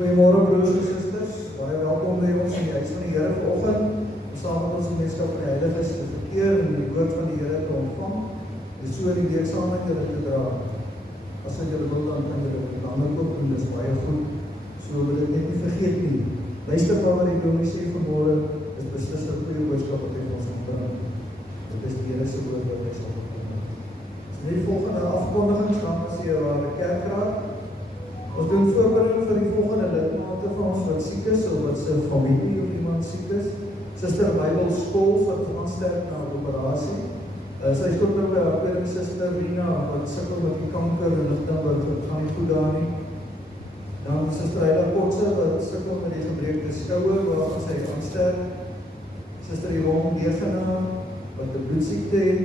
Goeiemôre broers en susters, baie welkom by ons in die huis van die Here vanoggend, om saam met ons gemeenskap van die Heiliges te verkeer en die woord van die Here te ontvang, en so die week saam met julle te dra. As julle wil, dan kan julle dit ander ook doen, dis baie goed, so wil dit net nie vergeet nie. Luister maar wat die dominee sê vanmôre, is beslis 'n goeie boodskap wat hy vir ons ontbring. Dit is die Here se woord wat hy sal ontbring. So die volgende afkondigings gaan ons hier aan die kerkraad. Ons doen voorbereiding vir die volgende lidmate van ons wat siek is, of wat sy familie of iemand siek is. Suster Bybelskool wat aansterk na operasie. Sy is ook by haar tweede suster Rina, wat sukkel met die kanker en Lichtenburg, wat gaan nie goed daar nie. Dan Suster Heida Kotse, wat sukkel met die gebreekte skouer, waarvan sy aansterk. Suster Yvonne Degenaar, wat 'n bloedsiekte het.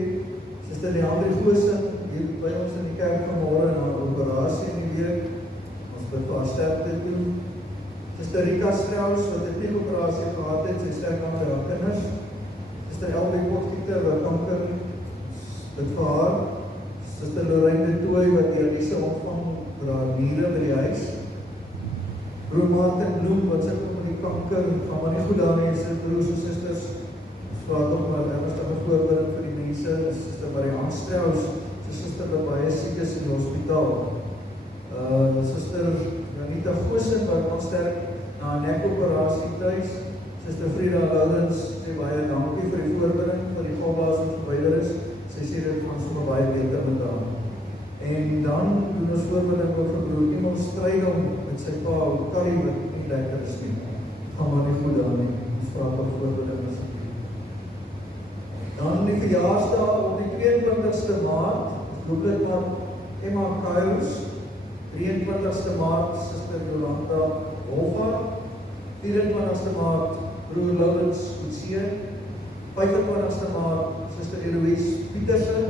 Suster Leandrie Goosen, hier by ons in die kerk vanmôre na 'n operasie in die week. Wat vir haar sterkte doen. Suster Rika Strauss, wat 'n knieoperasie gehad het, sy sterk aan by haar kinders. Suster Elbe Potgieter, wat kanker, dit vir haar. Suster Lorraine de Tooy, wat dialyse ontvang vir haar niere by die huis. Broer Martin Bloem, wat sukkel met die kanker, gaan maar nie goed daar nie, sy broers en susters. Ons vraag ook maar ernstige voorbereiding vir die mense. Suster Marianne Strauss, sy suster wat baie siek is in die hospitaal. Suster Janita Goosen, wat aansterk na 'n nekoperasie tuis. Suster Frida Lourens, sê baie dankie vir die voorbereiding, vir die galblaas wat verwyder is. Sy sê dit gaan sommer baie beter met haar. En dan doen ons voorbereiding ook vir broer Emil Strydom met sy pa, Carrie, wat nie lekker is nie. Gaan maar nie goed daar nie. Ons vraag op voorbereiding asseblief. Dan die verjaarsdag op die 22ste Maart, hooplik aan Emma Kairos. 23ste Maart, Suster Jolanda Wolfhard. 24ste Maart, broer Laurens Koetsier. 25ste Maart, Suster Eloise Pietersen.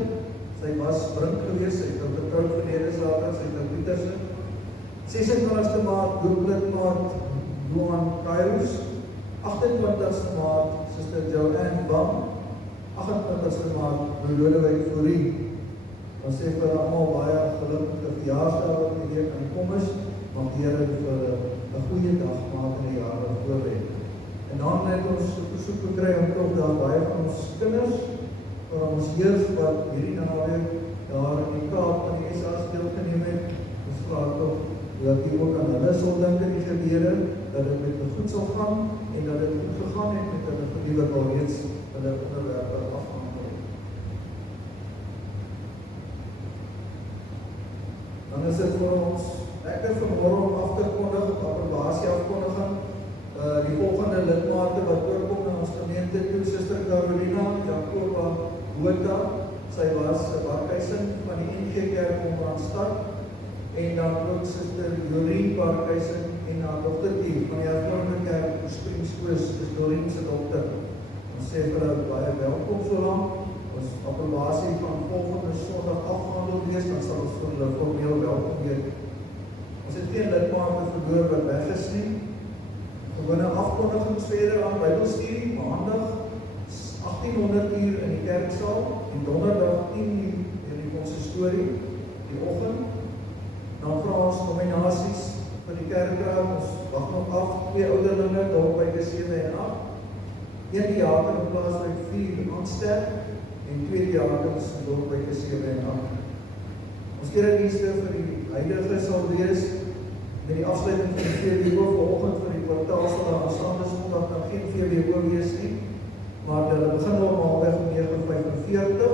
Sy was brink gewees, sy het getroud verlede Saterdag, sy het Pietersen. 26ste Maart, broer Maart, Johan Kairos. 28ste Maart, Suster Joanne Bam. 28ste Maart, broer Lodewijk Fourie. Ons sê vir almal baie gelukkige verjaarsdag wat die week aan die kom is, mag die Here vir 'n goeie dag maak in die jaar wat voorlê. En dan het ons 'n versoek gekry om tog daar baie van ons kinders, vir ons jeug wat hierdie naweek daar in die Kaap van die SA's deelgeneem het. Ons vra tog dat die ook aan hulle sal dink in die gebeure, dat dit met hulle goed sal gaan en dat dit goed gegaan het met hulle vir die wat al reeds hulle onderwerpe afgehandel het. Dan is dit vir ons lekker vanmôre om af te kondig, op approbasie afkondiging. Die volgende lidmate wat oorkom na ons gemeente toe, Suster Carolina Jacoba Botha, sy was 'n Barkhuizen van die NG Kerk Ombrandstad, en dan ook Suster Jorien Barkhuizen en haar dogtertjie van die Hervormde Kerk Springs-Oos, dis Dorien se dogter. Ons sê vir hulle baie welkom so lank. Ons approbasie van volgende Sondag afgehandel wees, dan sal ons vir hulle formeel welkom weer. Ons het geen lidmate verloor wat weg is nie. Gewone afkondigings verder aan Bybelstudie, maandag 1800 uur in die kerksaal en donderdag 10 uur in die konsistorie, die oggend. Dan vra ons nominasies vir die kerkraad, ons wag nog af, 2 ouderlinge, Dorpwyke 7 en 8. 1 diaken in plaas van 4 aansterk en 2 diakens in Dorpwyke 7 en 8. Ons kerkdienste vir die heilige sal wees met die afsluiting van die VWO vanoggend vir die kwartaal sal daar aanstaande Sondag dan geen VWO wees nie, maar hulle begin normaalweg om 9:45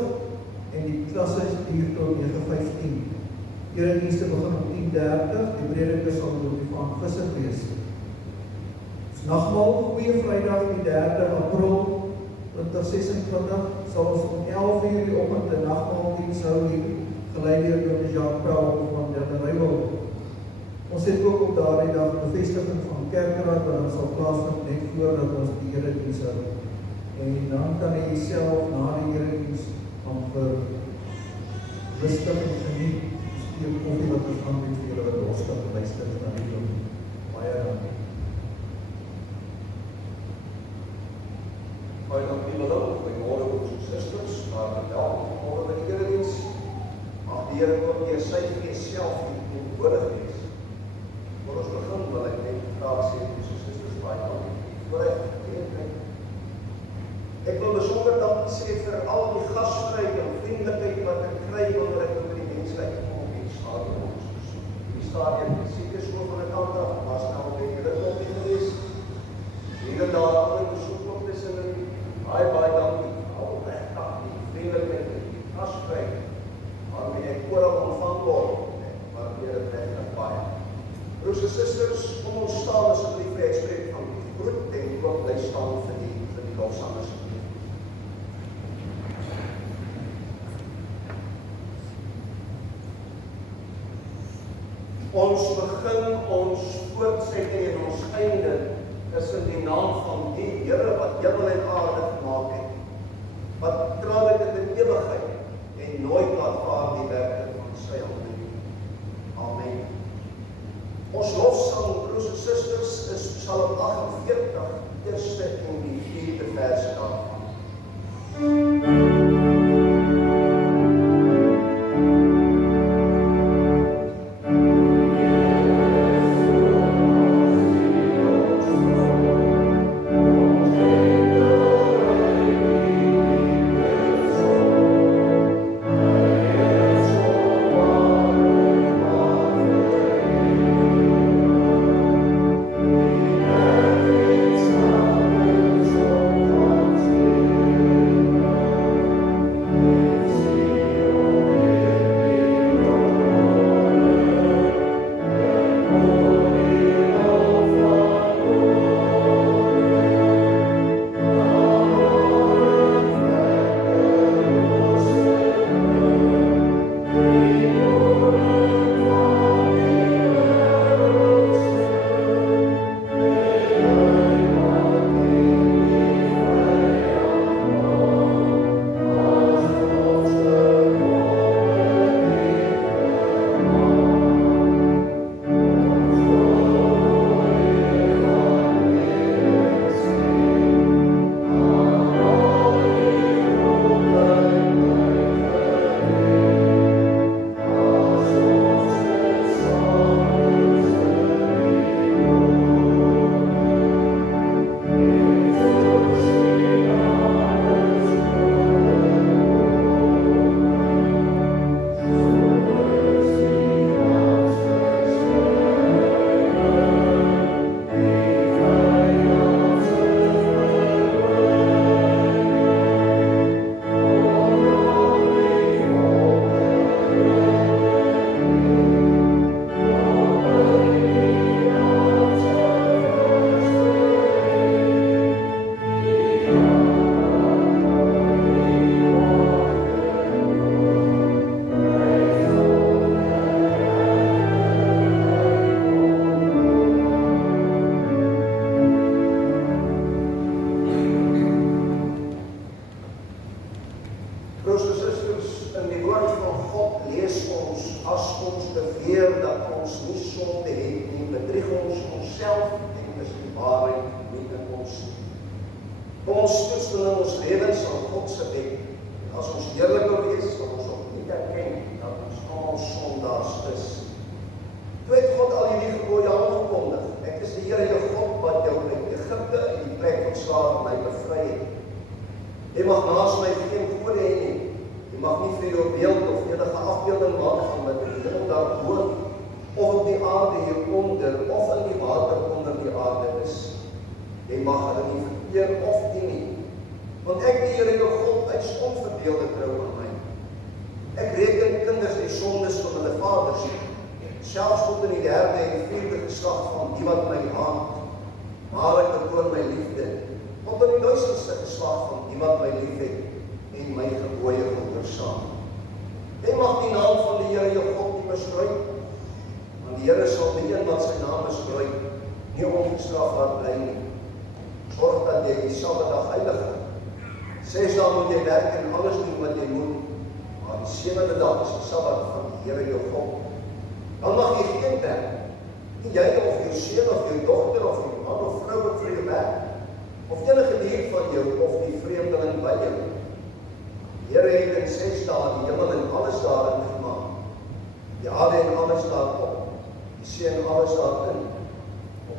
en die klasse duur tot 9:15. Kerkdienste begin om 10:30, die prediker sal op die Van Visser wees. Nagmaal, Goeie Vrydag die 3de April 2026 sal ons om 11 uur die oggend 'n nagmaaldiens hou hier, gelei deur Dr. Jacques Paul van der Rywel. Ons het ook op daardie dag bevestiging van kerkraad wat ons sal plaasvind net voordat ons die erediens hou. En dan kan jy self na die erediens van vir rustig en geniet, die koffie wat ons aanbied vir julle wat losstap en luister na die film. Baie dankie. Baie dankie julle, goeiemôre broers en susters, maar welkom vanmôre by die erediens. Mag die Here ook deur sy Gees self teenwoordig wees. Voor ons begin wil ek net sê vir al die gasvryheid en vriendelikheid wat ek kry wanneer ek oor die mensheid kom op die stadium ons besoek. Die stadium is seker so van 'n kant af, was nou op die rug op gewees. Hierdie daar alle besoek op tussen in baie dankie. Al regtig die vriendelikheid en die gasvryheid waarmee ek oral ontvang word, waarmee dit regtig baie. Broers en susters, kom ons staan asseblief vir ek spreek van die groet en ook bly staan vir die lofsangers. Ons begin ons voortsetting en ons einde is in die naam van die Here wat hemel en aarde gemaak het, wat trouw het in die ewigheid en nooit laat vaar die werke van sy hande nie. Amen. Ons lofsang, broers en susters, is Psalm 48, eerste en die 4de vers daarvan.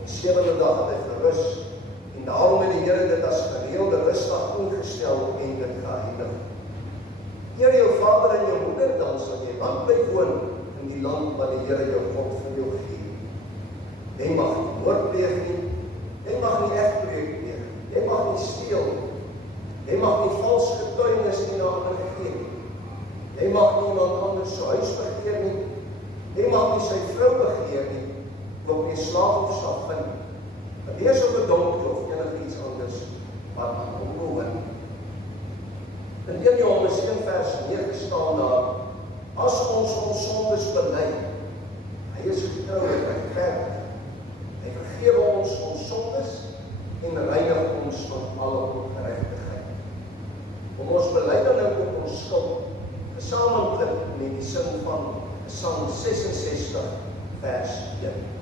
Die 7de dag het hy gerus en En daarom het die Here dit as gereelde rustdag ingestel en dit geheilig. Eer jou vader en jou moeder, dan sal jy lang bly woon in die land wat die Here jou God vir jou gee. Jy mag nie moord pleeg nie, jy mag nie egbreek pleeg, jy mag nie steel, jy mag nie vals getuienis nie na ander gee nie, jy mag nie iemand anders sy huis begeer nie, jy mag nie sy vrou begeer nie, ook nie slaaf of slavin, wees op 'n donkie of enigiets anders wat aan hom behoort. In 1 Johannes 1 vers 9 staan daar, as ons sondes bely, hy is getrou en regverdig. Hy vergewe ons sondes en reinig ons van alle ongeregtigheid. Om ons belydenis op ons skuld, gesamentlik met die sin van Psalm 66 vers 1.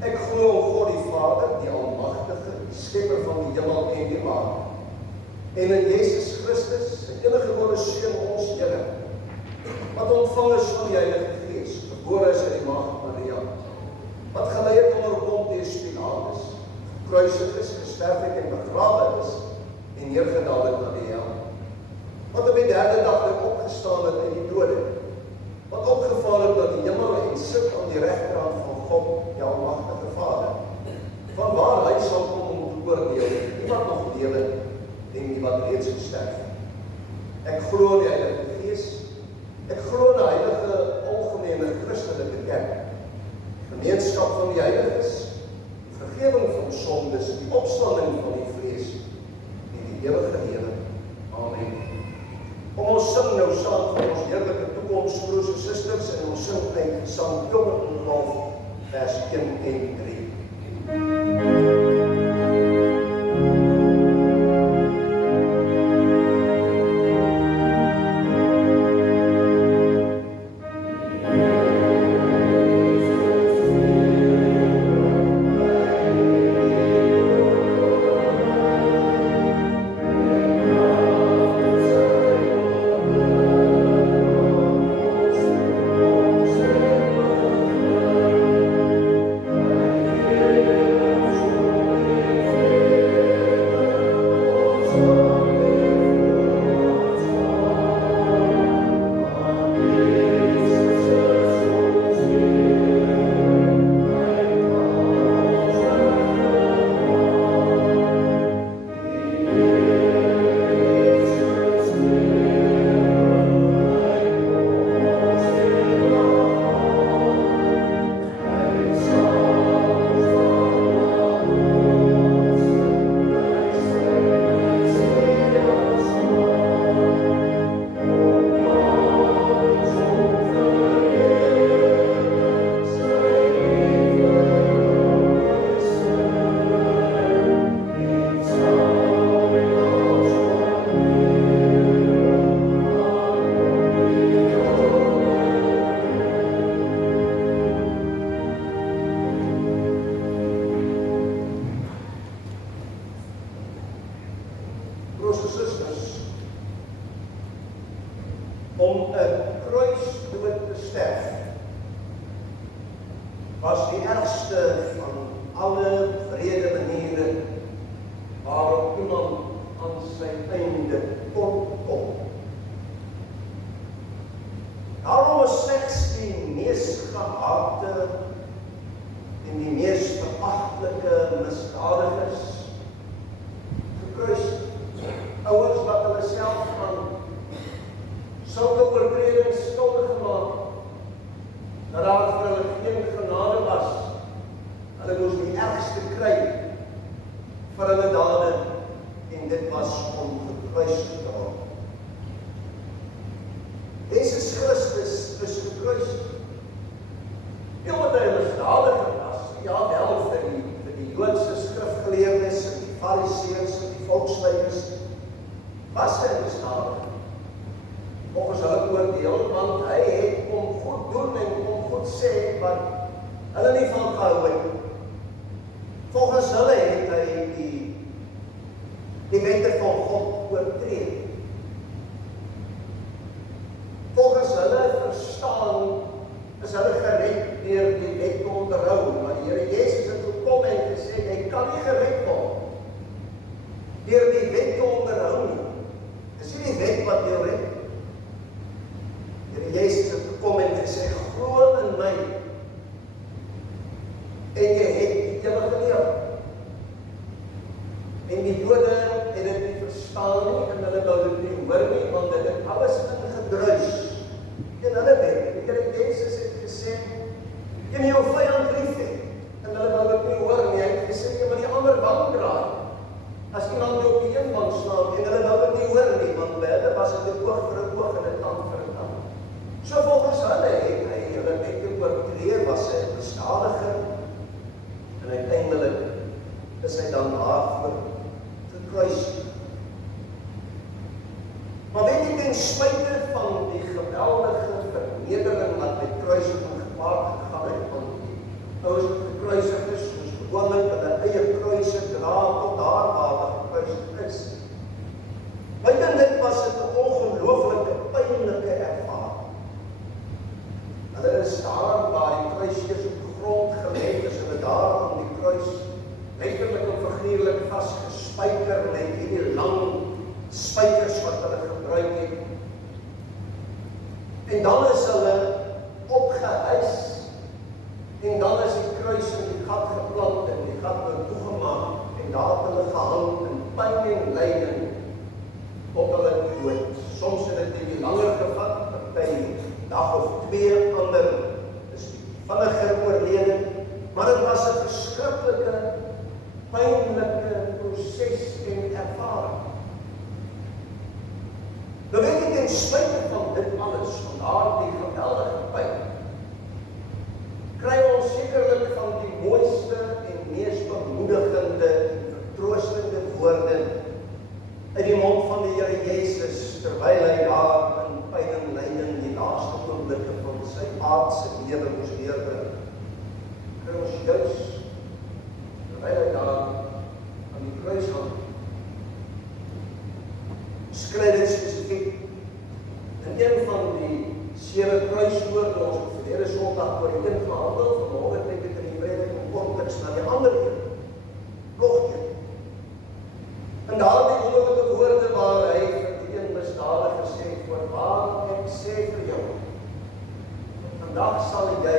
Ek glo in God die Vader, die Almagtige, die Skepper van die hemel en die aarde, en in Jesus Christus, sy eniggebore Seun, ons Here, wat ontvang is van die Heilige Gees, gebore is uit die Maagd Maria, wat gelei het onder Pontius Pilatus, gekruisig is, gesterf het en begrawe is, en neergedaal het na die hel, wat op die 3de dag weer opgestaan het uit die dode, wat opgevaar het na die hemel en sit aan die regterhand van God, die Almagtige Vader, van waar hy sal kom om te oordeel, die wat nog lewe en die wat reeds gesterf het. Ek glo in die Heilige Gees, ek glo in die heilige algemene Christelike kerk, gemeenskap van die heiliges, die vergewing van sondes, die opstanding van die vlees en die ewige lewe. Amen. Kom ons sing nou saam van ons heerlike toekoms, broers en susters, en ons sing uit Psalm 212 vers 1 en 3. Amen. broers en susters, om 'n kruisdood te sterf, was die ergste van alle wrede maniere waarop iemand aan sy einde kon kom. Daarom is slegs die mees gehate en die mees veragtelike misdadigers gekruis. Ouers wat hulle self aan sulke oortredings skuldig gemaak, dat daar vir hulle geen genade was. Hulle moes die ergste kry vir hulle dade, en dit was om gekruis te word. Jesus Christus is gekruis. Nie omdat hy 'n misdadiger was, ja wel vir die Joodse skrifgeleerdes en die Fariseërs en die volksleiders was hy 'n misdadiger. Volgens hulle oordeel, want hy het kom goed doen en kom goed sê wat hulle nie van gehou het. Volgens hulle het hy die wette van God oortree. Volgens hulle verstaan is hulle gered deur die wet te onderhou, maar die Here Jesus het gekom en gesê, jy kan nie gered word deur die wet te onderhou nie. Dis nie die wet wat jou red. Die Here Jesus het gekom en gesê, glo in my, en jy het die ewige lewe. En die Jode het dit nie verstaan nie, en hulle wou dit nie hoor nie, want dit het alles ingedruis in hulle werk. Die Here Jesus het gesê, jy moet jou vyand lief hê, en hulle wou dit nie hoor nie. Hy het gesê, jy moet die ander wang draai. As iemand jou op die een wang slaan, en hulle wou dit nie hoor nie, want by hulle was dit 'n oog vir 'n oog en 'n tand vir 'n tand. So volgens hulle het hy hulle wette oortree, was hy 'n misdadiger, en uiteindelik is hy dan daarvoor gekruis. Maar weet jy, ten spyte van die geweldige vernedering wat met kruisiging gepaard gegaan het, want die ouers wat gekruisig is, soos gewoonlik hulle eie kruise dra tot daar waar hulle gekruisig is. Buiten dit was dit 'n ongelooflike, pynlike ervaring. Hulle is daar waar die kruis eers op die grond gelê is, hulle daar aan die kruis, letterlik en figuurlik vasgespijker met hierdie lang spykers wat hulle gebruik het. En dan is hulle opgehuis, en dan is die kruis in die gat geplant en die gat nou toegemaak, en daar het hulle gehang in pyn en lyding tot hulle dood. Soms het dit bietjie langer gevat, party dag of 2, ander is vinniger oorlede, maar dit was 'n verskriklike, pynlike proses en ervaring. Nou weet ek, ten spyte van dit alles, van daardie geweldige pyn, kry ons sekerlik van die mooiste en mees bemoedigende en vertroostende woorde uit die mond van die Here Jesus, terwyl hy daar in pyn en lyding die laaste oomblikke van sy aardse lewe moes deurbring. Kry ons juis, terwyl hy daar aan die kruis hang, skryf dit spesifiek in een van die 7 kruiswoorde, ons het verlede Sondag oor die een gehandel, vanmôre kyk ek in die predik in konteks na die ander een, nog een. En daardie wonderlike woorde waar hy vir die een misdadiger sê, voorwaar ek sê vir jou, vandag sal jy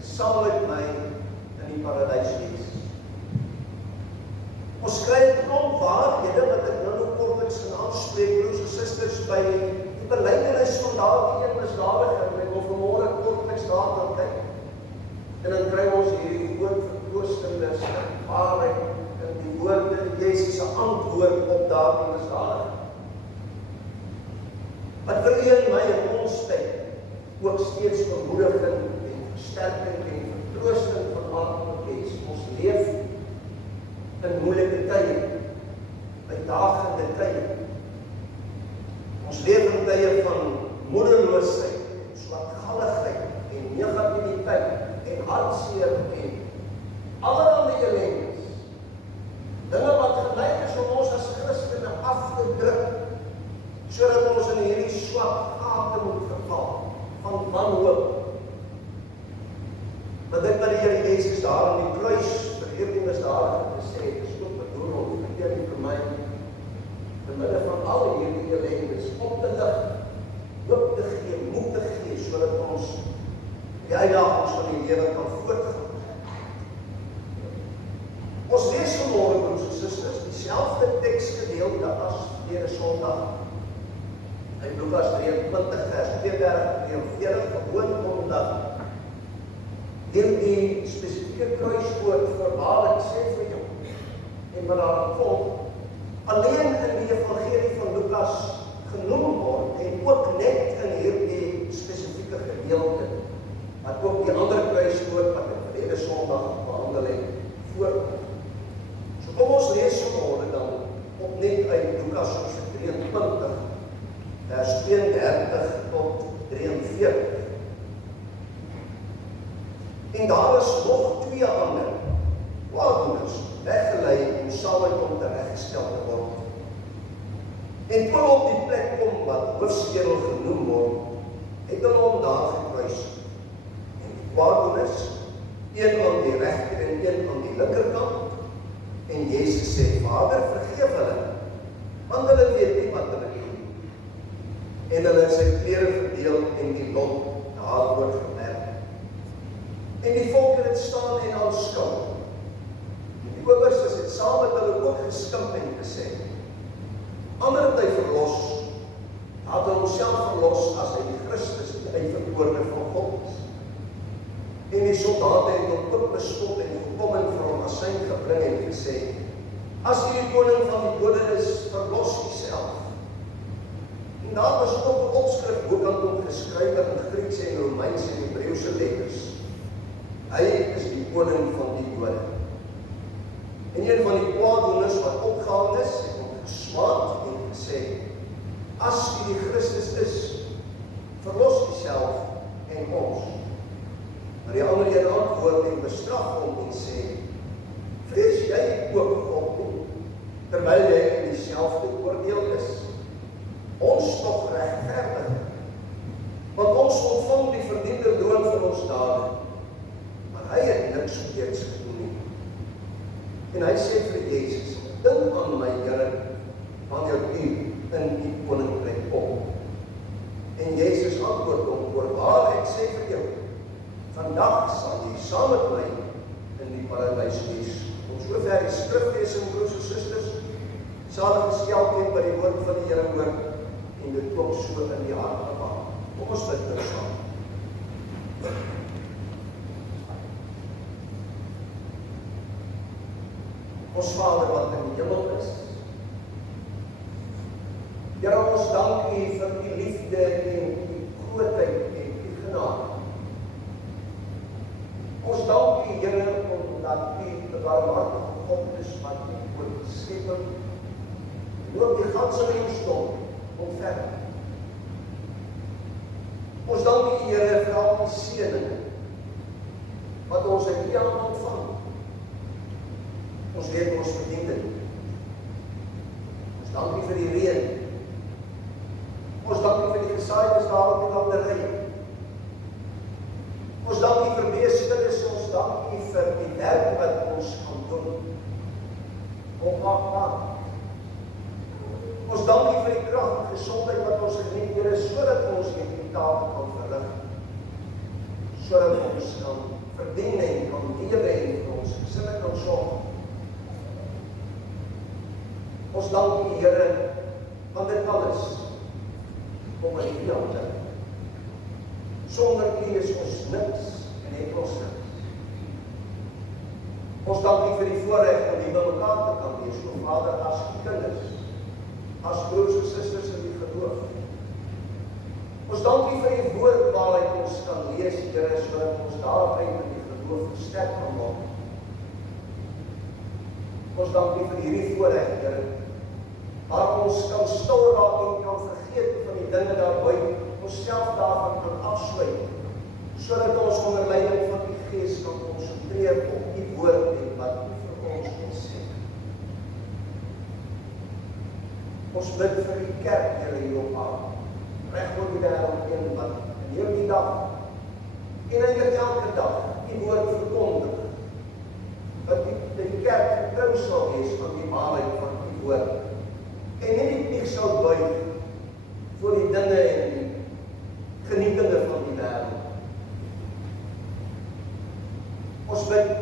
saam met my in die paradys wees. Ons kry 'n klomp waarhede wat ek nou kortliks gaan aanspreek, broers en susters, by die belydenis van daardie een misdadiger. Ek wil vanmôre kortliks daarna kyk. En dan kry ons hierdie woord vertroostende waarheid in die woorde Jesus se antwoord op daardie misdadiger. Wat vir u en my in ons tyd ook steeds bemoediging en versterking en vertroosting van aard moet wees. Ons leef in moeilike tye, uitdagende tye. Ons leef in tye van moedeloosheid, swakgalligheid en negativiteit en hartseer en allerlei ellendes. Dinge wat geneig is om ons as Christene af te druk swart gate moet verval, van wanhoop. Maar dit wat die Here Jesus daar aan die kruis vir hierdie misdadigers gesê het, is ook bedoel, vergeet vir my, te midde van al hierdie ellendes, op te lig, hoop te gee, moed te gee, sodat ons die uitdagings van die lewe kan voortgaan. Ons lees vanmôre, broers en susters, dieselfde teksgedeelte as verlede Sondag. In Lukas 23 vers 32-43, gewoon omdat die spesifieke kruiswoord voorwaarlik sê vir jou, en wat daar volg, alleen in die evangelie van Lukas genoem word, en ook net in hierdie spesifieke gedeelte, wat ook die ander kruiswoord wat in verlede Sondag behandel het, voorkom. So kom ons lees vanmôre dan opnuut uit Lukas 23, vers 32 tot 43. En daar is nog 2 ander kwaaddoeners weggelei om saam met hom tereggestel te word. En toe op die plek kom wat hoofskedel genoem word, het hulle hom daar gekruis. En die kwaaddoeners, een aan die regter en een aan die linkerkant, en Jesus sê, Vader, vergeef hulle, want hulle weet nie wat hulle doen. En hulle het sy klere verdeel en die lot daaroor gemerk. En die volk het staan en aanskou. En die owerstes het saam met hulle ook geskimp en gesê, ander het hy verlos, had hy homself verlos as hy die Christus, die uitverkorene van God is. En die soldate het hom ook bespot en gekom en vir hom asyn gebring en gesê, as jy die koning van die dode is, verlos jouself. En daar was ook 'n opskrif bokant hom geskrywe in Grieks en Romeins en Hebreëse letters. Hy is die koning van die dode. En een van die kwaaddoeners wat opgehang is, het hom gesmaad en gesê, as jy die Christus is, verlos jouself en ons. Maar die ander een antwoord en bestraf hom en sê, vrees jy ook God nie, terwyl jy in dieselfde oordeel is. Ons tog regverdig, want ons ontvang die verdiende loon van ons dade, maar hy het niks verkeerds gedoen nie. En hy sê vir Jesus, dink aan my Here, wanneer u in die koninkryk kom. En Jesus antwoord hom, voorwaar ek sê vir jou, vandag sal jy saam met my in die paradys wees. Ons sover die skriflesing, broers en susters, salig geskelkheid by die woord van die Here hoor, en dit klop so in die hart gewaar. Kom ons bid nou saam. Ons Vader wat in die hemel is, Here, ons dank u vir die liefde en die grootheid en die genade. Ons dank u, Here, omdat u 'n barmhartige God is wat u oor die skepping en ook die ganse mensdom ontferm. Ons dank u, Here, vir al die seëninge wat ons uit u hand ontvang. Ons weet ons verdien dit. Ons dank u vir die reën. Ons dank u vir die gesaaides daar op die landerye. Ons dank u vir besigtes, ons dank u vir die werk wat ons kan doen. Onmaakbaar. Ons dank u vir die krag en gesondheid wat ons geniet, Here, sodat ons hierdie taak kan verrig. Sodat ons kan verdien en kan lewe en vir ons gesinne kan sorg. Ons dank u, Here, want dit alles kom in u hande. Sonder u is ons niks en het ons niks. Ons dank u vir die voorreg om die bymekaar te kan wees, o Vader, as kinders, as broers en susters in die geloof. Ons dank u vir die woord waaruit ons kan lees, Here, sodat ons daaruit in die geloof versterk kan word. Ons dank u vir hierdie voorreg, Here, waar ons kan stil raak en kan vergeet van die dinge daar buite, onsself daarvan kan afsluit, sodat ons onder leiding van die Gees kan konsentreer op die woord en wat u vir ons wil sê. Ons bid vir die kerk, Here, hier op aarde. reg oor die wêreld heen wat in hierdie dag en eintlik elke dag die woord verkondig. Dat die kerk getrou sal wees aan die waarheid van die woord. En nie die nek sal buig voor die dinge en die genietinge van die wêreld. Ons bid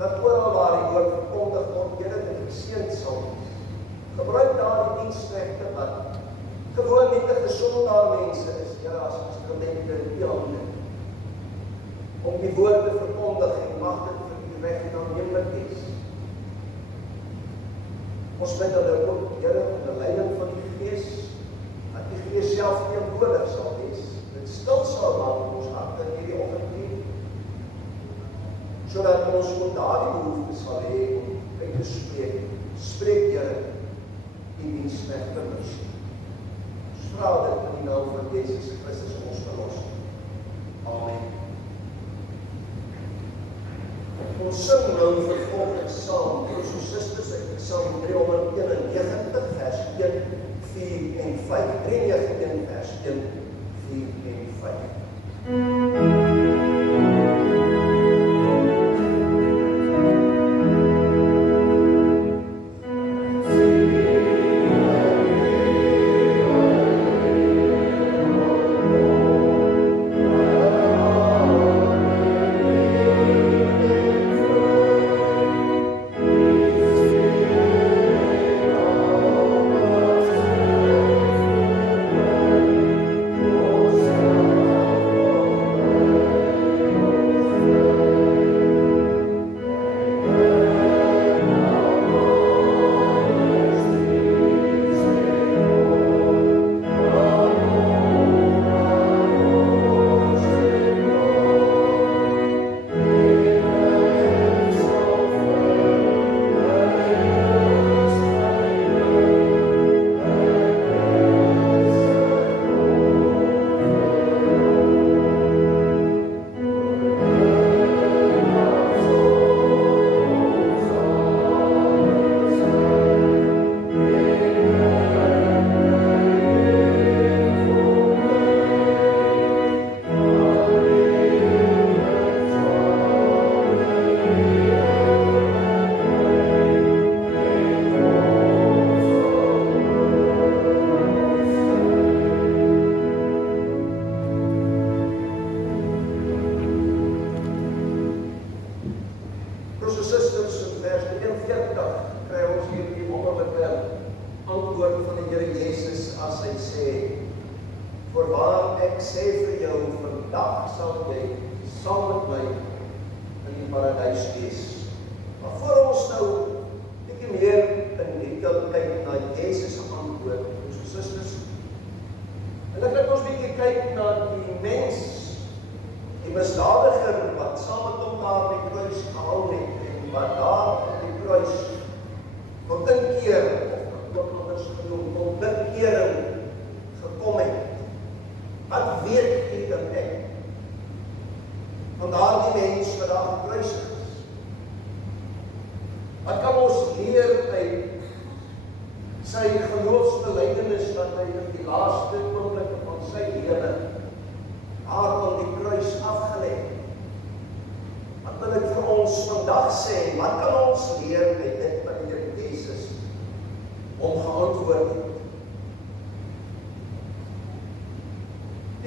dat oral waar die woord verkondig word, Here dit geseënd sal wees. Gebruik daardie diensknegte wat gewoon nie te gesondaar mense is, Here, as instrumente in U hande, om die woord te verkondig en mag dit vir U reg en aanneemlik wees. Ons bid dat dit ook, Here, onder leiding van die Gees, dat die Gees self teenwoordig sal wees, dit stil sal maak in ons harte in hierdie oggend, sodat ons ook daardie behoefte sal hê om uit te spreek. Spreek, Here, die diensknegte mercy. Ons vra dit in die naam van Jesus Christus ons verlosser. Amen. Ons sing nou vervolgens saam, broers en susters, uit Psalm 391, vers 1, 4 en 5. 391, vers 1, 4 en 5.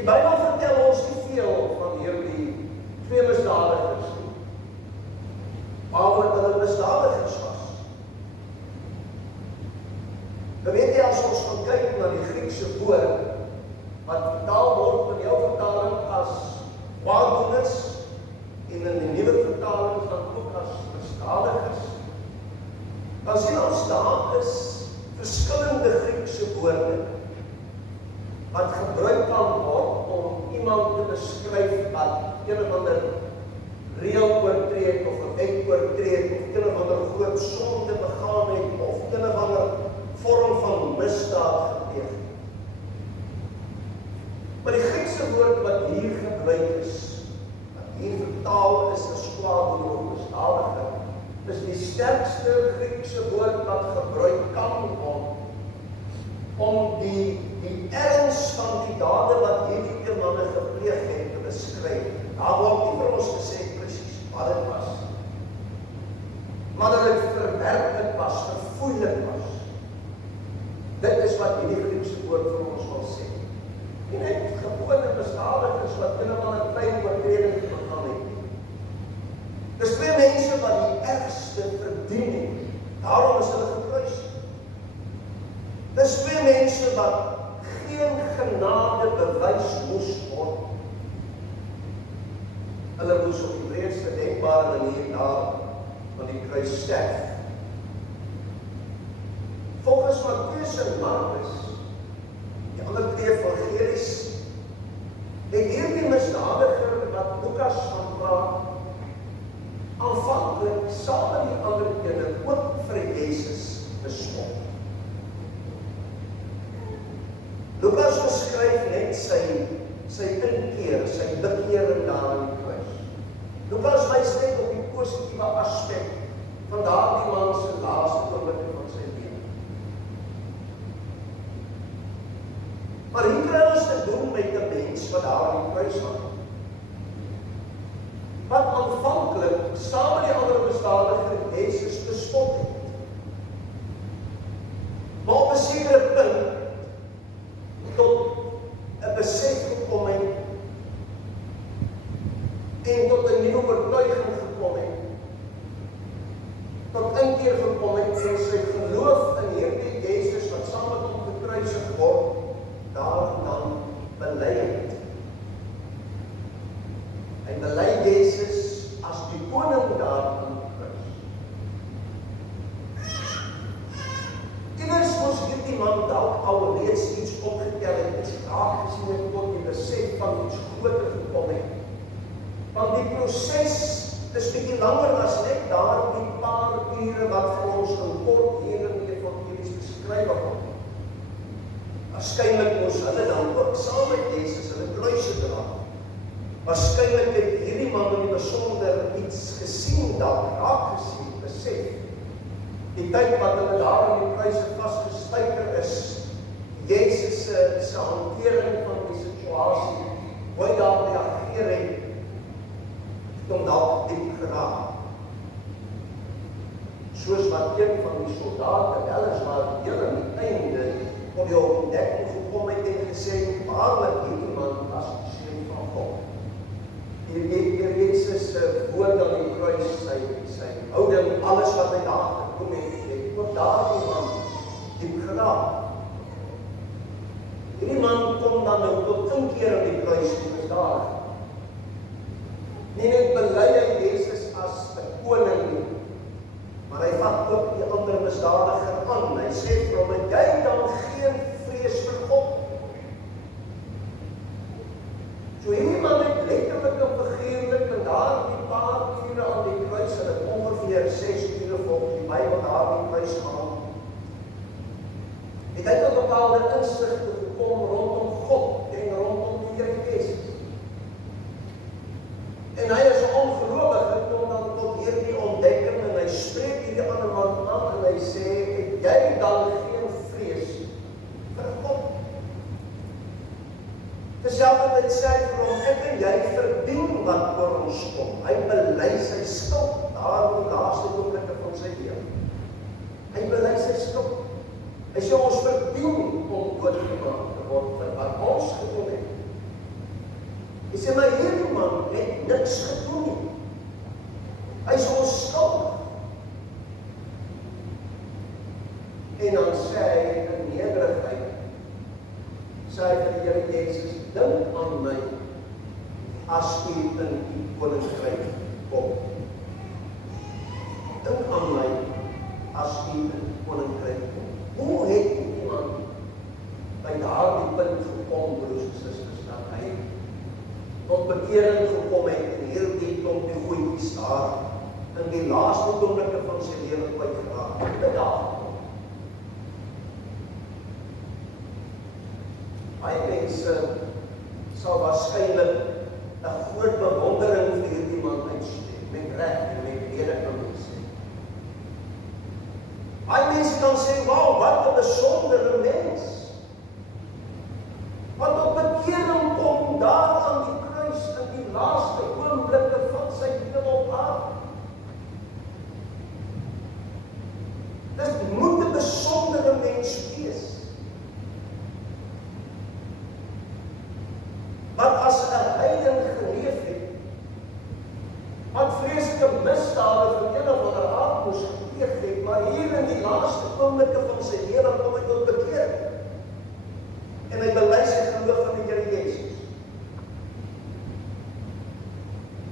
Die Bybel vertel ons nie veel van hierdie twee misdadigers nie, waaroor hulle misdadigers was. Dan weet jy, as ons gaan kyk na die Griekse woord, wat vertaal word in jou vertaling as kwaaddoeners, en in die nuwe vertaling dan ook as misdadigers, dan sien ons daar is verskillende Griekse woorde, wat gebruik kan word om iemand te beskryf wat een of ander reël oortree het, of 'n wet oortree het, of een of ander groot sonde begaan het, of een of ander vorm van misdaad gepleeg het. Maar die Griekse woord wat hier gebruik is, wat hier vertaal is as kwaaddoener of misdadiger, is die sterkste Griekse woord wat gebruik kan word om die erns van die hierdie Griekse woord vir ons wil sê. Nie net gewone misdadigers wat binnemal 'n klein oortreding begaan het nie. Dis twee mense wat die ergste verdien het. Daarom is hulle gekruis. Dis twee mense wat geen genade bewys moes word. Hulle moes op die breedste denkbare manier daar aan die kruis sterf. Volgens Matteus en Markus, die ander twee evangelis, het hierdie misdadiger wat Lukas van praat, aanvanklik saam met die ander ene ook vir Jesus bespot. Lukas beskryf net sy inkeer, sy bekering daar aan die kruis. Lukas wys net op die positiewe aspek van daardie man se laaste oomblikke van sy lewe. Maar hier kry ons te doen met 'n mens wat daar aan die kruis hang. Wat aanvanklik saam met die ander misdadiger Jesus bespot het. Maar op 'n sekere punt tot 'n besef gekom het en tot 'n nuwe oortuiging gekom het, tot inkeer gekom het en sy geloof in hierdie Jesus wat saam met hom gekruisig word, daaraan bely het. Hy bely Jesus as die koning daar aan die kruis. Iewers moes hierdie man dalk al reeds iets opgetel het, iets raak gesien het tot die besef van iets groter gekom het. Want die proses is bietjie langer as net daar die paar ure wat vir ons in kort hier in die evangelies beskryf word. Waarskynlik moes hulle dan ook saam met Jesus hulle kruise dra. Waarskynlik het hierdie man in die besonder iets gesien, dalk raak gesien, besef. Die tyd wat hulle daar in die kruise vasgespijker is, Jesus se hantering van die situasie, hoe hy daar reageer het, om dalk diep geraak. Soos wat een van die soldate, weliswaar heel aan die einde, op die ontdekking gekom het en gesê, waarlik hierdie man was die Seun van God. Hier Jesus woord aan die kruis, sy houding, alles wat hy daar gedoen het ook daardie man diep geraak. Hierdie man kom dan nou tot inkeer aan die kruis en is daar. Nie net bely hy Jesus as 'n koning nie, maar hy vat ook die ander misdadiger aan. Hy sê vir hom, het jy dan geen vrees vir God? So hierdie man het letterlik en figuurlik en daar die paar ure aan die kruis, en het ongeveer 6 ure volgens die Bybel daar die kruis gehad. Het hy tot bepaalde insigte gekom rondom God en rondom die Here Jesus. En hy is 'n ongelowige, kom dan tot hierdie ontdekking en hy spreek hierdie ander man aan en hy sê, het jy dan geen vrees vir God? Terselfdertyd sê hy vir hom, ek en jy verdien wat oor ons kom. Hy bely sy skuld daar in die laaste oomblikke van sy lewe. Hy bely sy skuld. Hy sê ons verdien om doodgemaak te word vir wat ons gedoen het. Hy sê, maar hierdie man het niks gedoen nie. Hy is onskuldig. En dan sê hy in nederigheid, sê hy vir die Here Jesus, dink aan my as u in die koninkryk kom. Dink aan my as u in die koninkryk kom. Hoe het iemand by daardie punt gekom, broers en susters, dat hy tot bekering gekom het en hierdie klompie goedjies daar in die laaste oomblikke van sy lewe kwytgeraak het. Baie mense sal waarskynlik 'n groot bewondering vir hierdie man uitspreek, met reg en met rede kan mense sê. Baie mense kan sê, wow, wat 'n besondere mens. Wat op bekering kom daar aan die kruis in die laaste oomblikke van sy lewe op aarde. Dit moet 'n besondere mens wees. oomblikke van sy lewe kom hy tot bekering. En hy bely sy geloof in die Here Jesus.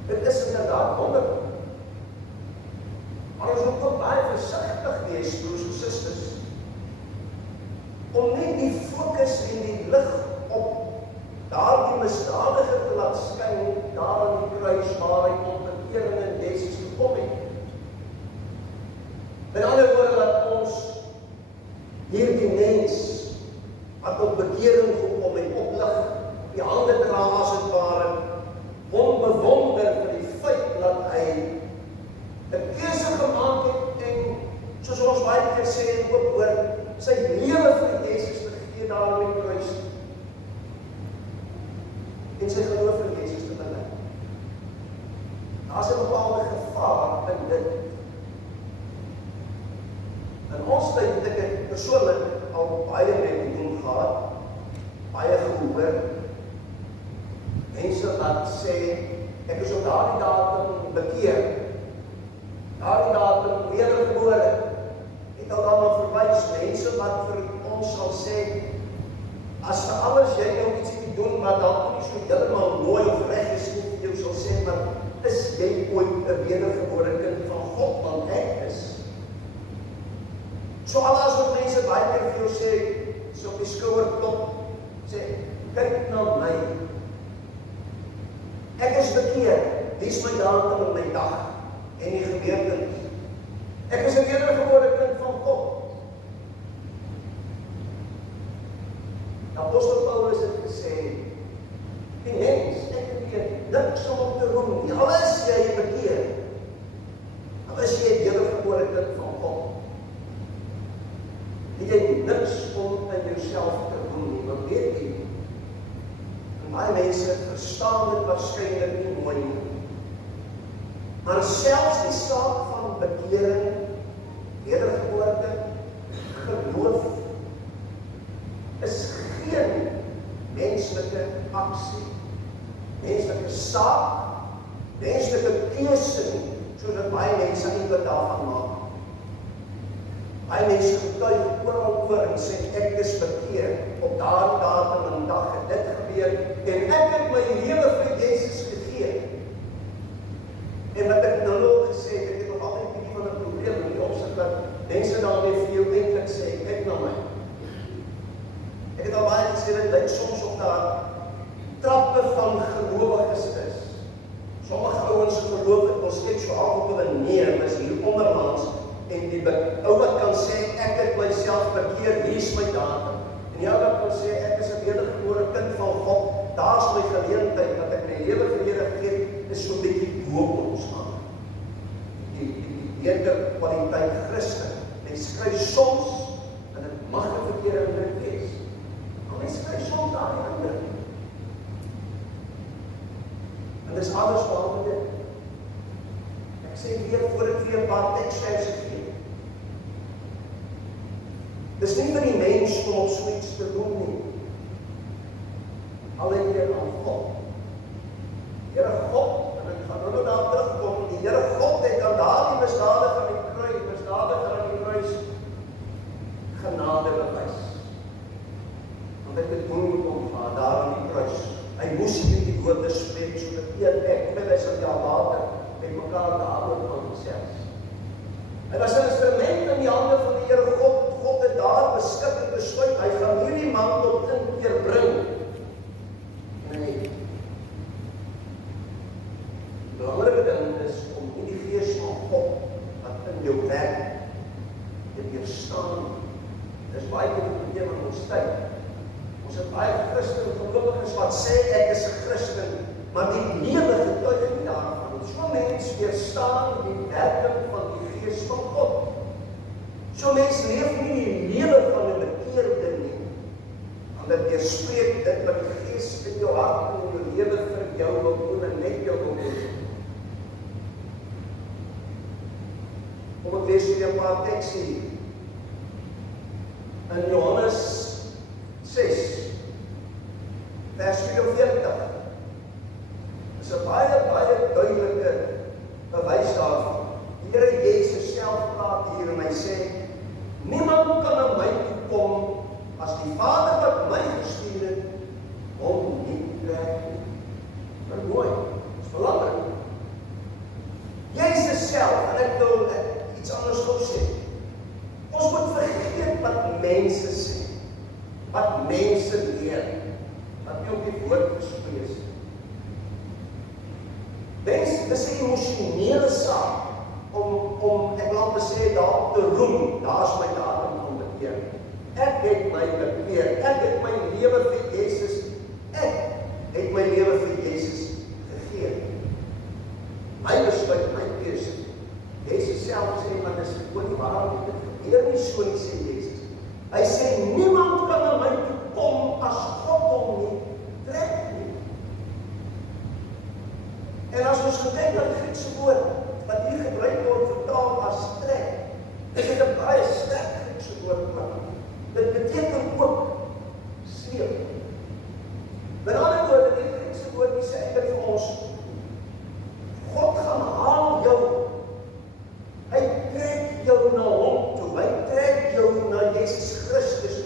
Dit is inderdaad wonderlik. Maar ons moet ook baie versigtig wees, broers en susters, om net die fokus en die lig op daardie misdadige te laat skyn, daar aan die kruis waar hy tot bekering in Jesus gekom het. Met ander woorde, dat ons hierdie mens wat tot bekering gekom het, oplig, die hande dra as het ware, hom bewonder vir die feit dat hy 'n keuse gemaak het en, soos ons baie keer sê en ook hoor, sy lewe vir Jesus te gee daar op die kruis en sy geloof in Jezus te bely. Daar is 'n bepaalde gevaar in dit. In ons tyd het ek persoonlik al baie mee doen gehad, baie gehoor, mense wat sê, ek is op daardie datum bekeer, daardie datum wedergebore, het al daarna verwys, mense wat vir ons sal sê, as vir alles jy nou iets moet doen, maar dan nie so heeltemal mooi of reg is nie, jy sal sê, maar is jy ooit 'n wedergebore kind van God, want ek is. So al as wat mense baie keer vir jou sê, so op die skouer klop, sê, kyk na my. Ek is bekeer, lees my datum en my dag, en die gebeurtenis. Ek is 'n wedergebore kind van God. Apostel Paulus het gesê, die mens, ek weet niks om te roem nie, al is jy bekeer, al is jy 'n wedergebore kind van God, het jy niks om in jouself te roem nie, want weet jy, en baie mense verstaan dit waarskynlik nie mooi nie, maar selfs die saak van bekering, wedergeboorte, geloof, is geen menslike aksie, menslike saak, menslike keuse nie, sodat baie mense eintlik daarvan maak. Baie mense getuig oor en sê, ek is bekeer, op daardie datum en dag het dit gebeur, en ek het my lewe vir Jezus gegee. En wat ek nou nog gesê, ek het nog altyd 'n bietjie van 'n probleem in die opsig dat mense daarmee vir jou eintlik sê, kyk na my. Ek het al baie gesê, dit lyk soms op daar trappe van gelowiges is. Sommige ouens geloof het, ons kyk so af op hulle neer, is hier onderlands, en die ou wat kan sê, ek het myself bekeer, hier is my datum. En die ou wat kan sê, ek is 'n wedergebore kind van God, daar is my geleentheid, dat ek my lewe vir Here gegee, is so 'n bietjie bo op ons aan. Die beter kwaliteit Christen. En skryf soms, en dit mag 'n verkeerde ding wees, maar mens skryf soms daar die ander. En dis alles waarom dit. Ek sê weer, voor ek vir 'n paar teksverse gee. Dis nie vir die mens om op so iets te doen nie. Alleen hier aan God. Here God, en ek gaan nou daar terugkom, die Here God het aan daardie misdadige aan die kruis, genade bewys. Want ek het doen met hom gaan, daar aan die kruis. Hy moes hier die woorde spreek, sodat ek, en hy sal jaar later, met mekaar daaroor kan gesels. Hy was 'n instrument in die hande van die Here God. God het daar beskik en besluit, hy gaan hierdie man tot inkeer bring. Nee. Die belangrike ding is om in die gees van God, wat in jou werk, te weerstaan. Dis baie keer die probleem in ons tyd. Ons het baie Christen gelowiges wat sê ek is 'n Christen, maar die lewe getuig nie daarvan. So mens weerstaan die werking van die gees van God. So mens leef nie die lewe van 'n bekeerde nie, want dit weerspreek dit wat die gees in jou hart en in jou lewe vir jou wil doen en net jou wil doen. Kom ek lees hier 'n paar tekste hier. In Johannes 6, vers 44, is 'n baie duidelike bewys daarvan. Die Here Jesus self praat hier en hy sê, niemand mense sê, wat mense leer, wat nie op die woord gesprees. Dis 'n emosionele saak, om ek laat me sê, daar te roem, daar is my datum van bekeer. Ek het my bekeer, ek het my lewe vir Jesus, ek het my lewe vir Jesus gegee. My besluit, my keuse. Jesus self sê, maar dis gewoon nie waarom dit gebeur nie, so nie, sê Jesus. Hy sê, niemand kan na my toe kom as God hom nie trek nie. En as ons kyk na die Griekse woord, wat hier gebruik word vertaal as trek, is dit 'n baie sterk Griekse woord. Dit beteken ook sleep. Met ander woorde, die Griekse woord die sê eintlik vir ons, God gaan haal jou. Hy trek jou na hom toe. Hy trek jou na Jesus Christus.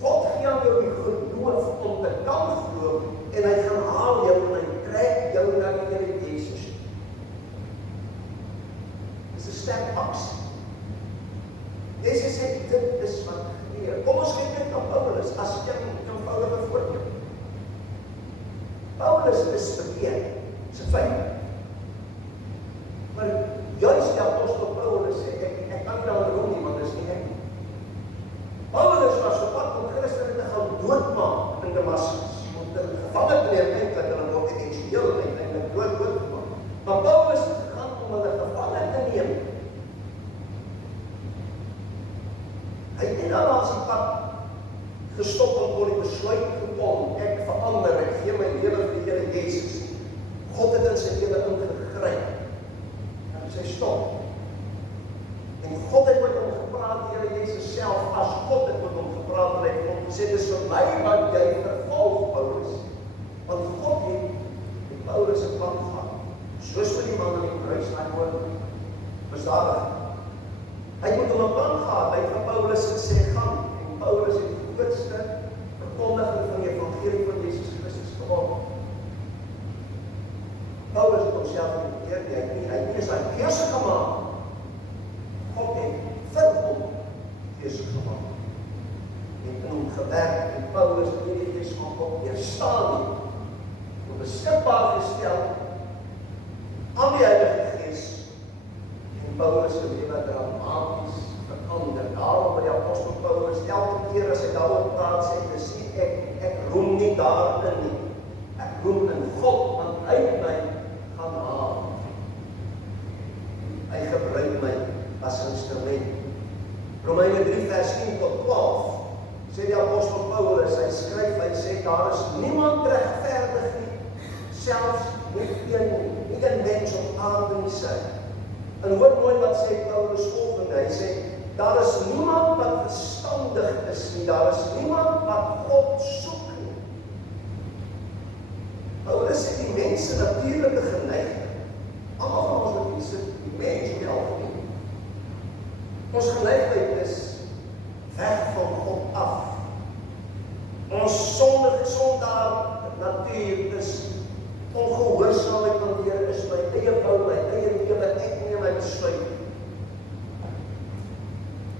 God gee aan jou die geloof om te kan glo, en hy gaan haal jou en hy trek jou na die Here Jesus. Dis 'n sterk aksie. Jesus sê, dit is wat gebeur. Kom ons kyk net na Paulus, as jy 'n eenvoudige voorbeeld. Paulus is bekeer, sy vyand. Maar juist die apostel Paulus sê, ek kan nie daaroor roem nie, want dis nie ek nie. Paulus was op pad om Christene te gaan doodmaak in Damaskus, om te gevangen te neem eintlik, en dan word eventueel eintlik doodgemaak. Maar Paulus het gegaan om hulle gevangen te neem. Hy het nie daarna sy pad gestop en tot die besluit gekom, ek verander, ek gee my lewe vir die Here Jesus. God het in sy lewe ingegryp. En sy stop. En God het met hom gepraat, die Here Jesus self, as God het met hom gepraat, en hy het hom gesê, dis vir my wat jy vervolg, Paulus. Want God het Paulus 'n plan gehad. Soos met die man aan die kruis, hy word misdadig. Hy het met hom 'n plan gehad, hy het vir Paulus gesê, gaan, en Paulus het die grootste verkondiger van die evangelie van Jesus Christus geword. Paulus het homself nie bekeer nie, hy het nie sy keuse gemaak. God het vir hom keuse gemaak. En in hom gewerk, en Paulus het nie die Gees van God weerstaan nie, om beskikbaar gestel aan die Heilige Gees, en Paulus het lewe dramaties verander. Daarom by die apostel Paulus, elke keer as hy daaroor praat, sê hy, sien ek roem nie daarin nie. Ek roem in God, want hy my gaan haal. Hy gebruik my as instrument. Romeine 3 vers 10 tot 12, sê die apostel Paulus, hy skryf, hy sê, daar is niemand regverdig nie, selfs nie een mens op aarde nie sy. En hoor mooi wat sê Paulus volgende, hy sê, daar is niemand wat verstandig is nie, daar is niemand wat God soek nie. Paulus sê die mense natuurlike geneiging, almal van ons wat die mens in die algemeen. Ons geneigheid is weg van God af. Ons sondaar natuur is ongehoorsaamheid aan die Here, is my eie wou, my eie lewe, ek neem my besluit.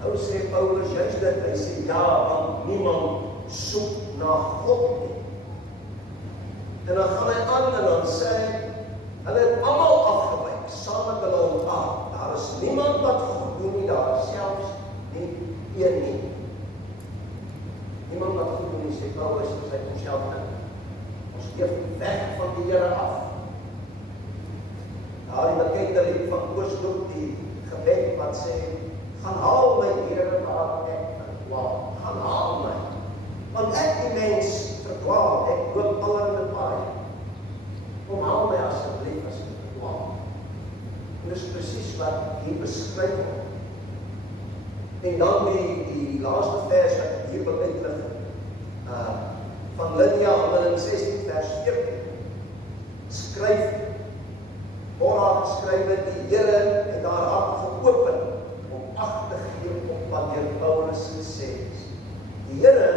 Nou sê Paulus juist dit, hy sê ja, want niemand soek na God nie. En dan gaan hy aan en dan sê hulle het almal afgewyk, saam met hulle ontaard. Daar is niemand wat goed doen nie, daar is selfs nie een nie. Niemand wat goed doen nie, sê Paulus, as hy homself in. Ons leef weg van die Here af. Daar die bekende lied van Oosloop, die gebed wat sê, gaan haal my Here waar ek verdwaal. Gaan haal my. Want ek die mens verdwaal, ek loop allerlei paai. Kom haal my asseblief as ek verdwaal. En dis presies wat hier beskryf word. En dan die laaste vers wat hier bekend lig, van Lydia, in 16 vers 14, skryf, waar haar geskrywe, die Here het haar hart geopen, om ag te gee op wat deur Paulus gesê is. Die Here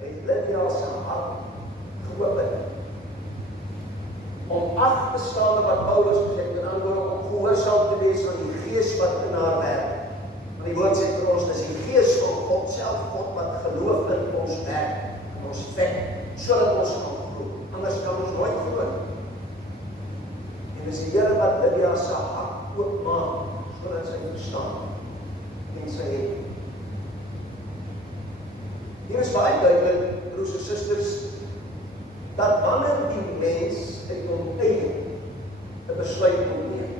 het Lydia se hart geopen, om ag te staan wat Paulus gesê het, en dan om gehoorsaam te wees aan die Gees wat in haar werk. Want die woord sê vir ons, dis die Gees van God self, God wat geloof in ons werk, in ons vet, sodat ons kan glo. Anders kan ons nooit glo. En dis die Here wat Lydia se hart oopmaak, sodat sy verstaan en sy het. Hier is baie duidelik, broers en susters, dat wanneer die mens uit hom eie 'n besluit moet neem,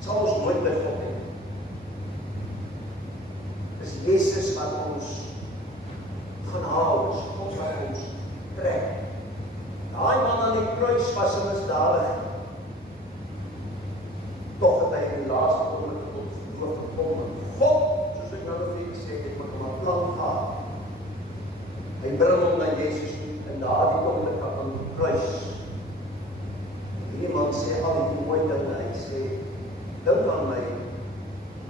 sal ons nooit by God hê. Dis Jesus wat ons gaan haal, is God wat ons trek. Daai man aan die kruis was 'n misdadiger. Tog het hy in die laaste oomblik tot geloof gekom. God, soos ek nou vir julle gesê het, met hom 'n plan gehad. Hy bring hom na Jesus toe in daardie oomblik aan die kruis. Hierdie man sê al die mooi dinge, hy sê, dink aan my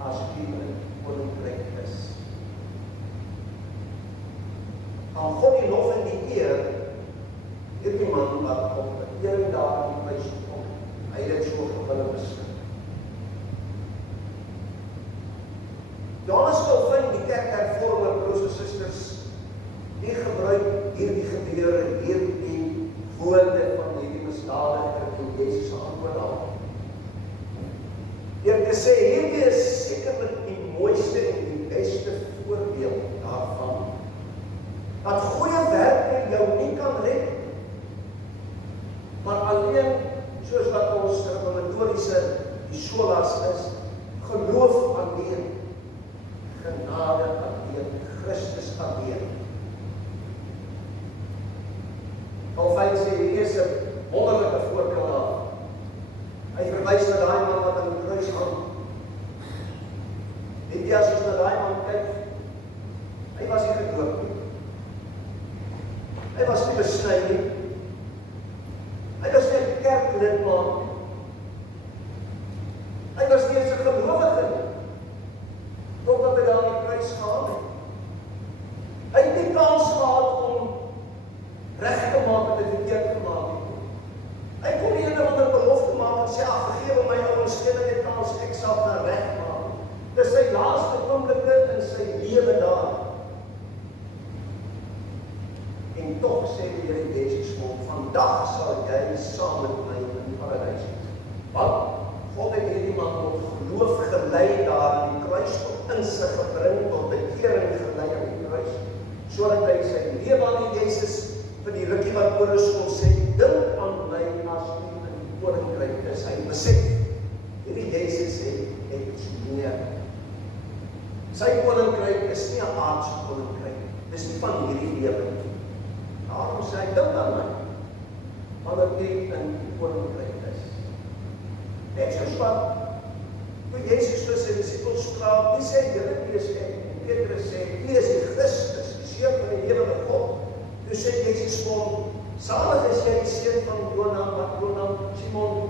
as jy in die koninkryk is. Aan God die lof en die eer, hierdie man wat op 'n eer daar in die kruis kom, hy het so gewillig besluit. Johannes Calvin, die kerkhervormer, broers en susters, die gebruik hierdie gebeure, hierdie woorde van hierdie misdadiger en Jesus se antwoord daarop. Deur te sê, hierdie is sekerlik die mooiste en die beste voorbeeld daarvan, dat goeie werke jou nie kan red, maar alleen, soos wat ons reformatoriese die solas is, geloof alleen, genade alleen, Christus alleen. Calvin sê, hier is 'n wonderlike voorbeeld daar. Hy verwys na daai man wat aan die kruis hang. Weet jy, as ons na daai man kyk, hy was nie gedoop nie. Hy was nie besny nie. Hy was nie 'n kerklidmaat nie. Hy was nie eens 'n gelowige nie. Totdat hy daar aan die kruis gehang het. Hy het nie kans gehad om reg te maak wat hy verkeerd gemaak het. Hy kon nie eendag onder belofte maak en sê, vergewe my ouens, gee my net kans, ek sal daar reg maak. Dis sy laaste oomblikke in sy lewe daar. En tog sê die Here Jesus vir hom, vandag sal jy saam met my in die paradys wees. Want God het hierdie man tot geloof gelei daar in die kruis, tot insig gebring, tot bekering gelei aan die kruis, sodat hy sy lewe aan die Jesus vir die rukkie wat Paulus kon sê, dink aan my as jy in die koninkryk is. Hy besef, hierdie Jesus het iets meer. Sy koninkryk is nie 'n aardse koninkryk, dis nie van hierdie lewe nie. Daarom sê hy, dink aan my, wanneer jy in die koninkryk is. Net soos wat, toe Jesus vir sy disippels vra, wie sê julle wie is ek? En Petrus sê, wie is die Christus, die seun van die lewende God? Toe sê Jesus vir hom, salig is jy die seun van Jona, Simon.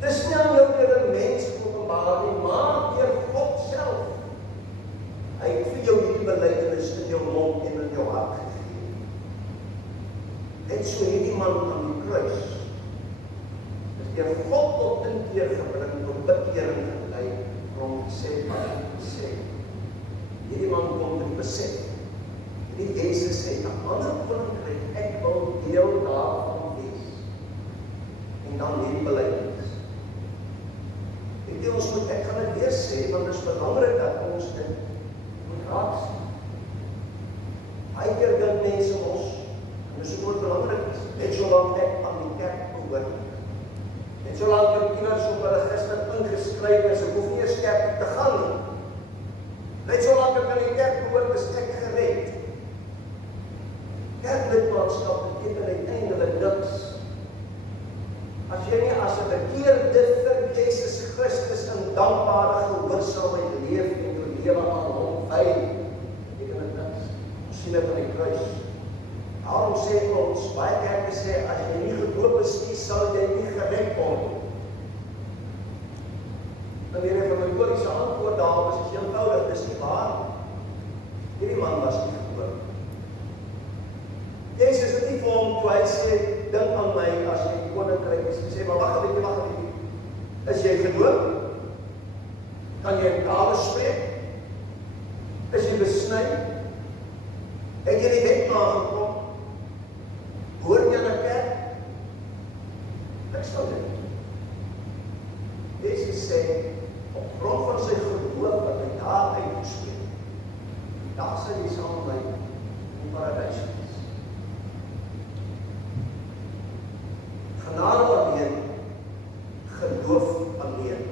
Dis nie aan jou deur 'n mens openbaar nie, maar deur God self. Hy het vir jou hierdie belydenis in jou mond en in jou hart gegee. Net so hierdie man aan die kruis is deur God tot inkeer gebring, tot bekering gelei, om te sê, wat hy sê. Hierdie man kom te besef. Die Jesus sê, 'n ander koninkryk, ek wil deel daarvan wees. En dan hierdie belydenis. Weet jy, ek gaan dit weer sê, want dit is belangrik dat ons dit moet raak sien. Baie keer dink mense ons, en dis ook belangrik is, net solank ek aan die kerk behoort. Net solank ek iewers op 'n register ingeskryf is, ek hoef nie eens kerk te gaan nie. Net solank ek aan die kerk behoort, is ek gered. Kerklidmaatskap beteken uiteindelik niks. As jy nie as 'n bekeerde vir Jesus Christus in dankbare gehoorsaamheid leef en jou lewe aan hom wy, beteken dit niks. Ons sien dit aan die kruis. Daarom sê ons, baie kerke sê, as jy nie gedoop is nie, sal jy nie gered word. Dan die reformatoriese antwoord daarop is eenvoudig, dis nie waar. Hierdie man was nie gedoop. Jezus het nie vir hom, toe hy sê, dink aan my as jy die koninkryk is, hy sê, maar wag 'n bietjie. Is jy gedoop? Kan jy in tale spreek? Is jy besny? Het jy die wet nagekom? Hoort jy aan 'n kerk? Niks van dit. Jezus sê, op grond van sy geloof wat hy daar uitgespreek, daar sal jy saam met my in die paradys wees. Genade alleen, geloof alleen.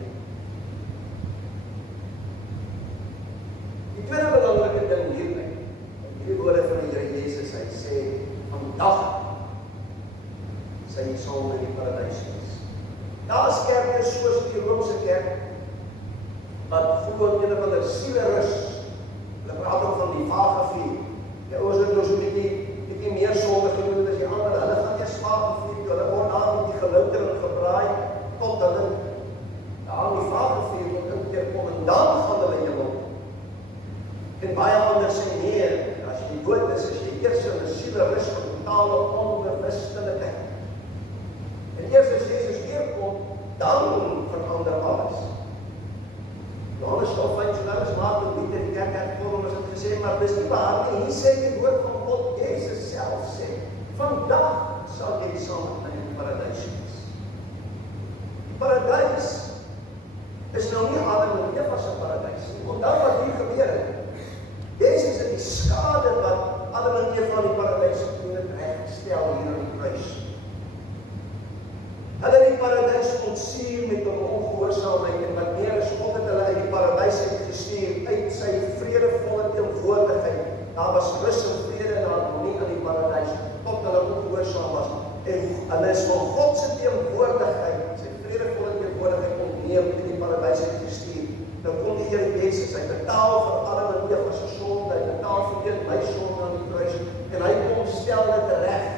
Die tweede belangrike ding hierby, hierdie woorde van die Here Jesus, hy sê, vandag sal jy saam in die paradys wees. Daar is kerke soos die Romeinse kerk, wat voel een van die sielerus, hulle praat ook van die vage vier. Die ouers het nou so bietjie meer sonde gedoen as die ander, hulle gaan eers vage vier, hulle word daar met die gelouter en gebraai, tot hulle daar in die vage vier tot inkeer kom, en dan gaan hulle hemel. En baie ander sê, nee, as jy dood is jy eers in 'n sielerus van totale onbewustelikheid. En eers as Jesus weerkom, dan verander alles. Johannes 12:5 maak dit nie die kerk hervorming as dit gesê, maar dis nie waar nie. Hier sê die woord van God, Jesus self sê, vandag sal jy saam met my in die paradys wees. Die paradys is nou nie Adam en Eva se paradys nie. Onthou wat hier gebeur het. Jezus het die skade wat Adam en Eva in die paradys gedoen het reggestel hier aan die kruis. Hulle het die paradys ontsuur met hul ongehoorsaamheid en wat meer is, God het hulle uit die paradys uitgestuur, uit sy vredevolle teenwoordigheid. Daar was rus en vrede en harmonie in die paradys, tot hulle ongehoorsaam was. En hulle is van God se teenwoordigheid, sy vredevolle teenwoordigheid ontneem in die paradys uitgestuur. Nou kom die Here Jesus, hy betaal vir Adam en Eva se sonde, hy betaal vir my sonde aan die kruis, en hy kom stel dit reg.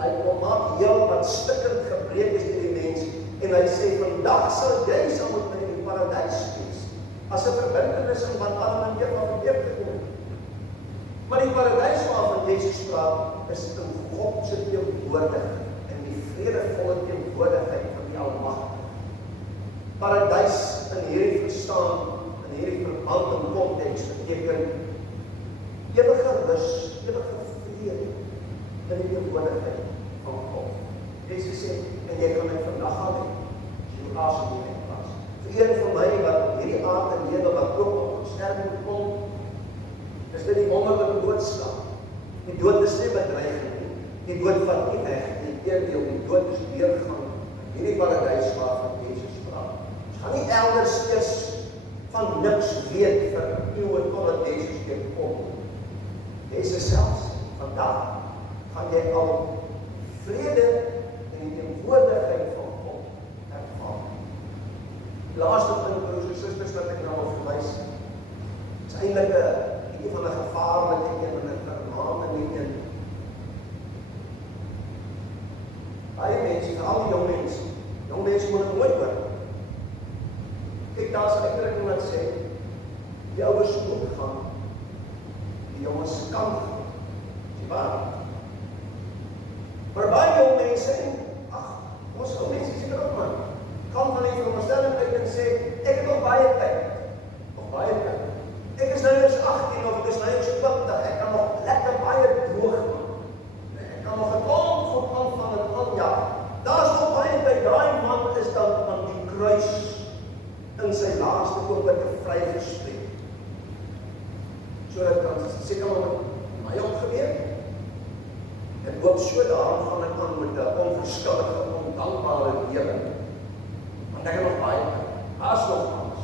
Hy kom maak heel wat stikkend gebreek is deur die mens, en hy sê, vandag sal jy saam met my in die paradys wees, as 'n verbintenis in wat Adam en Eva verkeerd gedoen het. Maar die paradys waarvan Jezus praat, is in God se teenwoordigheid, en die vredevolle teenwoordigheid van die Almagtige. Paradys in hierdie verstaan, in hierdie verband en konteks beteken ewige rus, ewige vrede in die teenwoordigheid van God. Jezus sê, en jy kan my vandag gaan hê, as jy asem in my plaas. Vir een van my wat op hierdie aarde lewe, wat ook op sterwing kom, is dit die wonderlike doodslag. Die dood is nie bedreiging nie. Die dood vat nie weg. Inteendeel, die dood is deurgang. Hierdie paradys waarvan Jezus praat. Ons gaan nie elders eers van niks weet vir eeuwe totdat Jezus weer kom. Jezus selfs, vandag gaan jy al vrede in die teenwoordigheid van God ervaar. Die laaste punt, broers en susters, wat ek nou al verwys, is eintlik een van 'n gevaarlike een en 'n vermaande een. Baie mense, veral die jong mense moet dit nooit hoor. Kyk, daar is 'n uitdrukking wat sê, die ouers moet gaan, die jonges kan gaan. Is die waar? Maar baie jong mense sê, ons ou mense sê ook man, gaan van die veronderstelling uit en sê, ek het nog baie tyd. Ek is nou eers 18 of ek is nou eers 20, ek kan nog lekker baie droog maak. Ek kan nog 'n klomp goed aanvang en aanjaag. Daar is nog baie tyd, daai man is dan aan die kruis in sy laaste oomblik vrygespreek. So dit kan seker met my ook gebeur. Ek hoop so daarom gaan ek aan met 'n onverskillige, ondankbare lewe. Want ek het nog baie tyd. Daar's nog kans.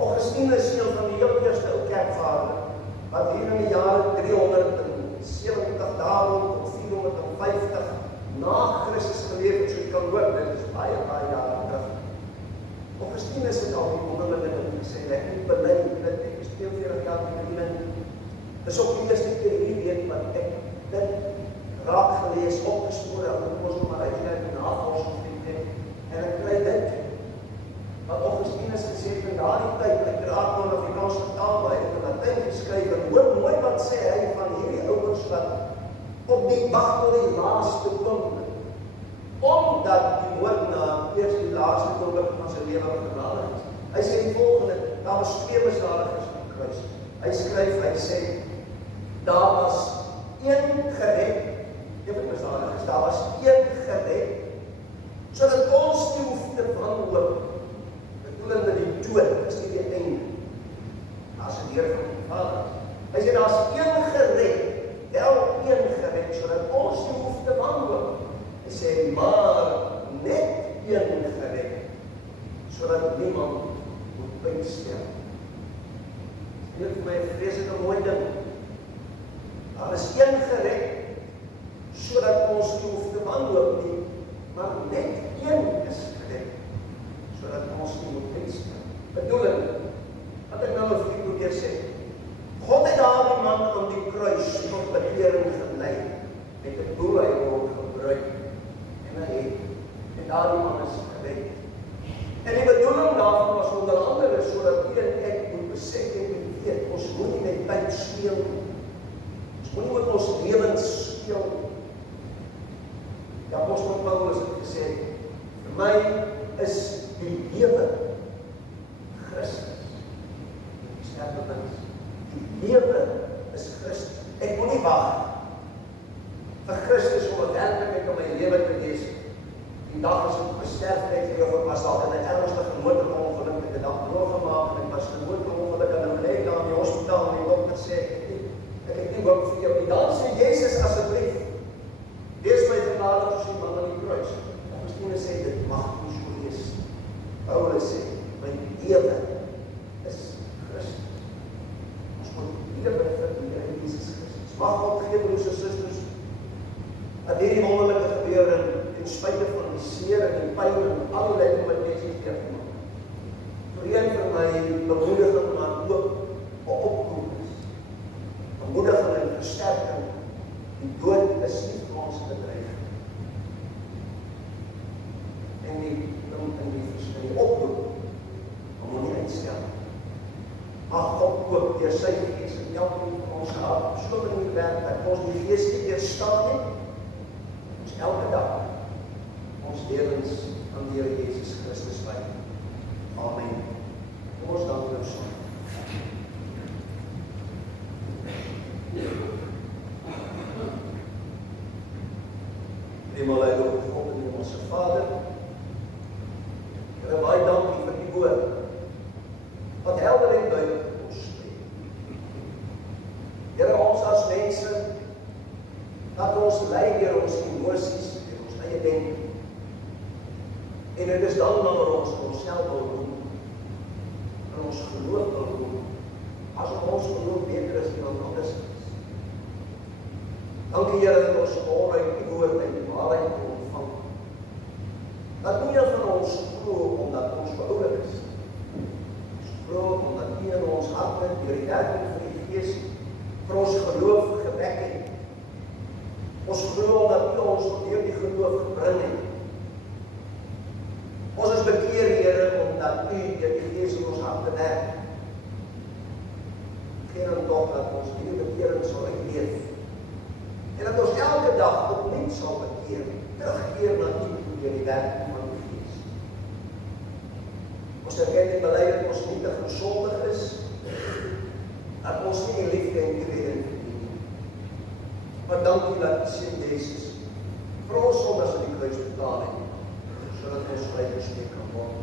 Augustine is een van die heel eerste ou kerkvader, wat hier in die jare 370 daarom tot 450 na Christus geleef het, so jy kan hoor, dit is baie jare terug. Augustine het al die wonderlike ding gesê, ek moet bely, dat ek is 42 jaar gelede, dis ook die eerste keer hierdie week, wat ek dit raak gelees, opgespoor, en ek moes nog maar uitleid en navorsing gedoen, en ek kry dit, wat Augustinus gesê het in daardie tyd, ek raak nou in Afrikaans vertaal, maar hy het in Latyn geskryf, en hoor mooi wat sê hy van hierdie ouers wat op die wag tot die laaste oomblik, omdat die moordenaar eers die laaste oomblik van sy lewe genadig is. Hy sê die volgende, daar was 2 misdadigers op die kruis. Hy skryf, hy sê, Daar was een gered, jy moet verstaan, daar was een gered, sodat ons nie hoef te wanhoop. Bedoelende die dood is nie die einde. Daar is 'n Heer van die Vader. Hy sê daar is een gered, wel een gered, sodat ons nie hoef te wanhoop. Hy sê, maar net een gered, sodat niemand moet uitstel. Dit is vir my 'n vreeslike mooi ding. Daar is een gered, sodat ons nie hoef te wanhoop nie, maar net een is gered, sodat ons nie moet uitstel. Bedoeling, wat ek nou vir u probeer sê, God het daardie man aan die kruis tot bekering gelei, met 'n doel hy word gebruik, en hy het, en daardie man is gered. En die bedoeling daarvan was onder andere, sodat u en ek moet besef en weet, ons moet nie met tyd speel nie. Ons moet nie met ons lewens speel nie. Die apostel Paulus het gesê, vir my is die lewe Christus. Die sterfenis. Die lewe is Christus. Ek moet nie wag vir Christus om 'n werklikheid om my lewe te lees. Die dag as ek besterf het, of as daar 'n ernstige motorongeluk het, 'n dag doorgemaak en ek was 'n motorongeluk en ek lê daar in die hospitaal en die dokter sê ek het nie hoop vir jou nie. Dan sê Jesus asseblief, wees my genadig soos die man aan die kruis. En miskien sê dit mag nie so wees. Paulus sê, my lewe is Christus. Ons moet lewe vir die Here Jesus Christus. Mag God gee, broers en susters, dat hierdie wonderlike gebeure ten spyte van die seer en die pyn en al die lyding wat mense teëgemaak. Vir een vir my bemoediging, maar ook 'n oproep is. Bemoediging en versterking. Die dood is nie vir ons bedreiging. En die oproep om nie uitstel. Mag God ook deur sy Gees in elkeen van ons hart so manier werk dat ons die Gees nie weerstaan nie. Ons elke dag ons lewens aan die Here Jesus Christus wy. Amen. Kom ons dank nou saam. Hemelse God en Hemelse Vader, Here, baie dankie vir die woord wat helder en duidelik vir ons spreek. Here, ons as mense, dat ons lei deur ons emosies, deur ons eie denke. En dit is dan wanneer ons onsself wil doen, en ons geloof wil doen, asof ons geloof beter is dan anders is. Dankie Here dat ons môre die woord en die waarheid kon ontvang. Dat nie van ons glo omdat ons beoudelik is. Ons glo omdat nie in ons harte deur die werking van die Gees vir ons geloof gewek het. Ons glo omdat U ons deur die geloof gebring het. Ons is bekeer, Here, omdat U deur die Gees in ons harte werk. Geen en tog dat ons die bekering sal uitleef. En dat ons elke dag opnuut sal bekeer, terugkeer na U deur die werking van die Gees. Ons erken en bely dat ons nietig en sondig is, dat ons nie die liefde en vrede verdien nie. Maar dankie dat U Seun Jesus vir ons sondes aan die kruis betaal het, sodat ons vrygespreek kan word.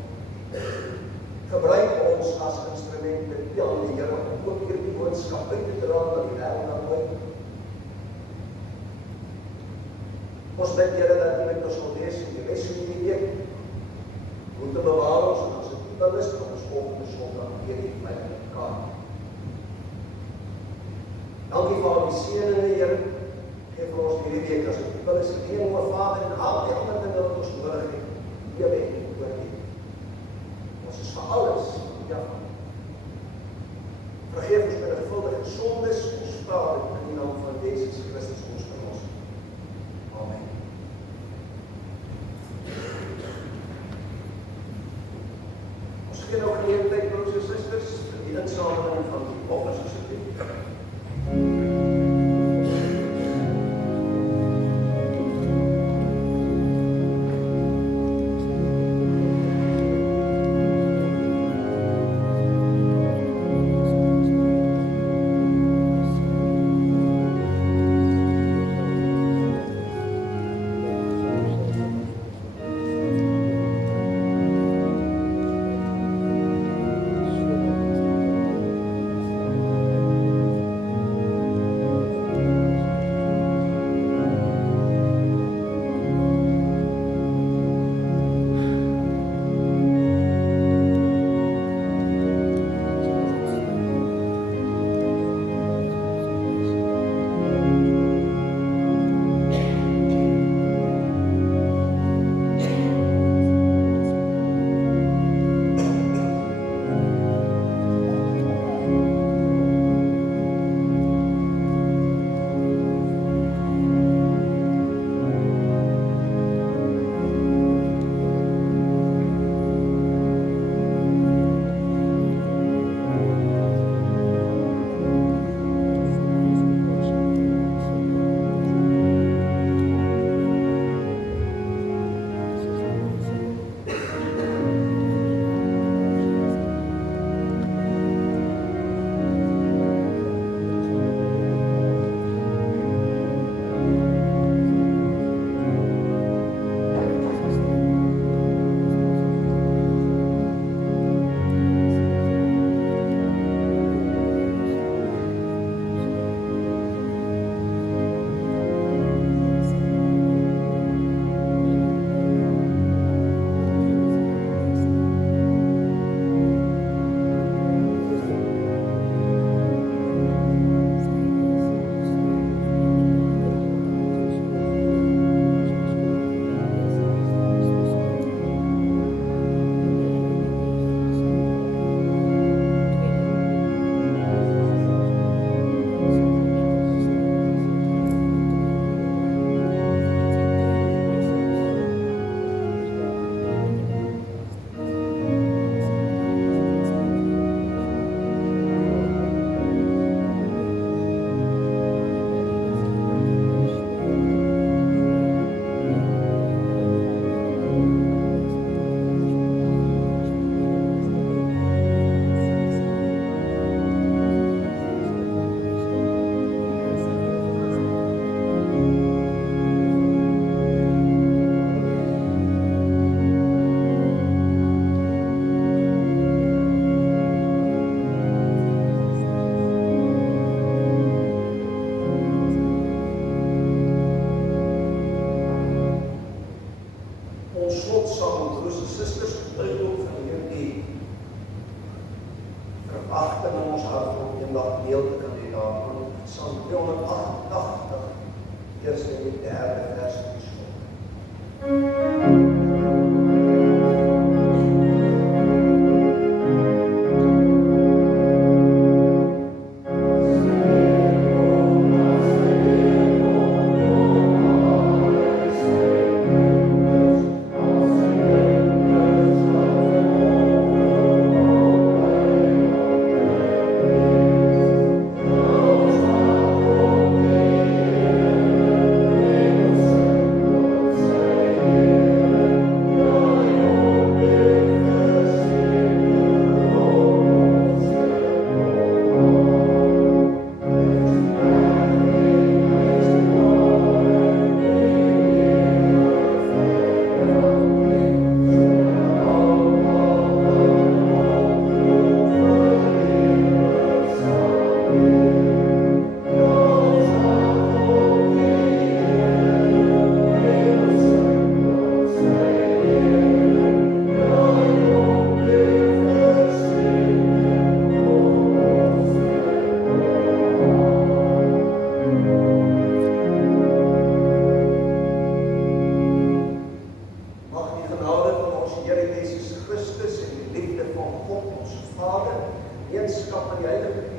Gebruik ons as instrumente aan die Here om ook hierdie boodskap uit te dra na die wêreld en buite. Ons bid Here dat U met ons sal wees in die res van die week. Moet bewaar ons en as dit U wil is, kan ons volgende Sondag weer hier by mekaar. Dankie vir al die seëninge, Here. Geef vir ons hierdie week as dit U wil is, die Hemelse Vader en al die ander dinge wat ons nodig het. Lewe en oorleef. Ons is vir alles ja. Vergeef ons met 'n gevuldige sondes, ons vra dit in die naam van Jesus Christus ons verlosser. Amen. Ons gee nou geleentheid, broers en susters, vir die insameling van die offers asseblief. 288, eerste en die derde vers geskryf. Vader, gemeenskap van die Heilige